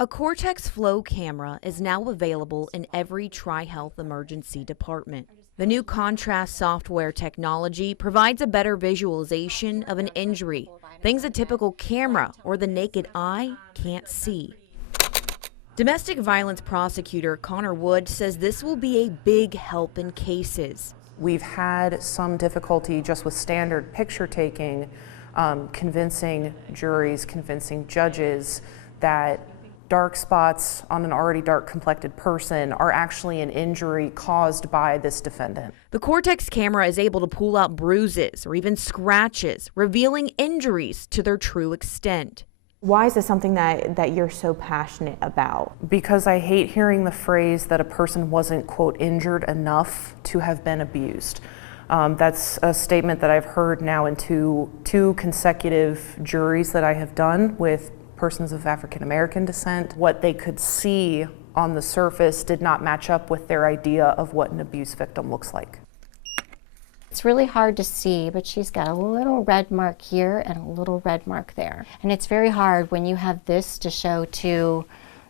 A Cortex Flow camera is now available in every Tri-Health emergency department. The new contrast software technology provides a better visualization of an injury, things a typical camera or the naked eye can't see. Domestic violence prosecutor Connor Wood says this will be a big help in cases. We've had some difficulty just with standard picture taking, convincing juries, convincing judges that dark spots on an already dark complected person are actually an injury caused by this defendant. The Cortex camera is able to pull out bruises or even scratches, revealing injuries to their true extent. Why is this something that you're so passionate about? Because I hate hearing the phrase that a person wasn't, quote, injured enough to have been abused. That's a statement that I've heard now in two consecutive juries that I have done with persons of African American descent. What they could see on the surface did not match up with their idea of what an abuse victim looks like. It's really hard to see, but she's got a little red mark here and a little red mark there. And it's very hard when you have this to show to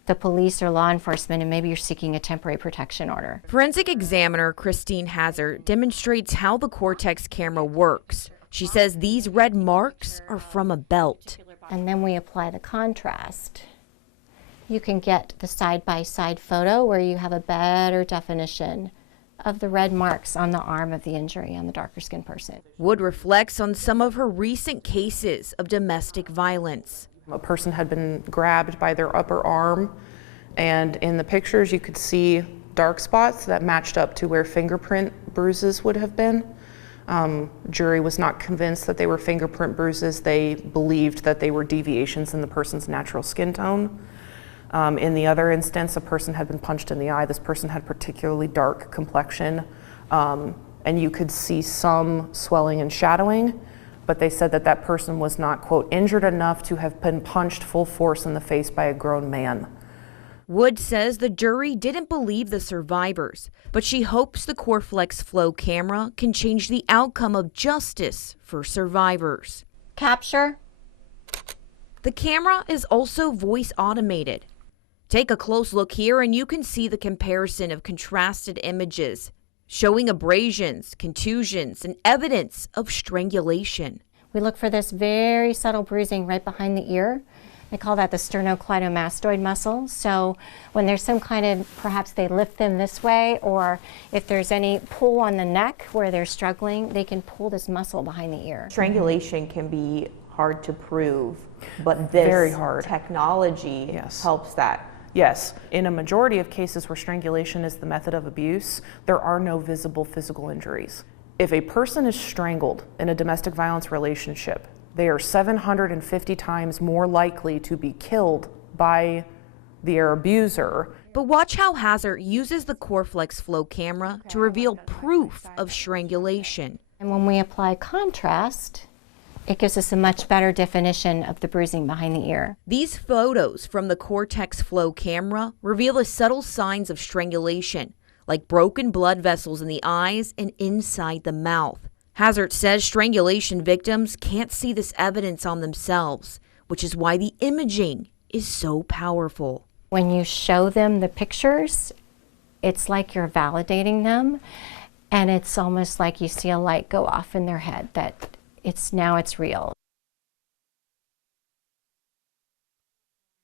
the police or law enforcement and maybe you're seeking a temporary protection order. Forensic examiner Christine Hazard demonstrates how the Cortex camera works. She says these red marks are from a belt. And then we apply the contrast. You can get the side-by-side photo where you have a better definition of the red marks on the arm of the injury on the darker skinned person. Wood reflects on some of her recent cases of domestic violence. A person had been grabbed by their upper arm, and in the pictures you could see dark spots that matched up to where fingerprint bruises would have been. Jury was not convinced that they were fingerprint bruises. They believed that they were deviations in the person's natural skin tone. In the other instance, a person had been punched in the eye. This person had particularly dark complexion, and you could see some swelling and shadowing, but they said that that person was not, quote, injured enough to have been punched full force in the face by a grown man. Wood says the jury didn't believe the survivors, but she hopes the Cortex Flow camera can change the outcome of justice for survivors. Capture. The camera is also voice automated. Take a close look here and you can see the comparison of contrasted images showing abrasions, contusions, and evidence of strangulation. We look for this very subtle bruising right behind the ear. They call that the sternocleidomastoid muscle. So when there's some kind of, perhaps they lift them this way, or if there's any pull on the neck where they're struggling, they can pull this muscle behind the ear. Strangulation can be hard to prove, but this Very hard. technology helps that. Yes, in a majority of cases where strangulation is the method of abuse, there are no visible physical injuries. If a person is strangled in a domestic violence relationship, they are 750 times more likely to be killed by their abuser. But watch how Hazard uses the Cortex Flow camera to reveal proof of strangulation. And when we apply contrast, it gives us a much better definition of the bruising behind the ear. These photos from the Cortex Flow camera reveal the subtle signs of strangulation, like broken blood vessels in the eyes and inside the mouth. Hazard says strangulation victims can't see this evidence on themselves, which is why the imaging is so powerful. When you show them the pictures, it's like you're validating them, and it's almost like you see a light go off in their head that it's real.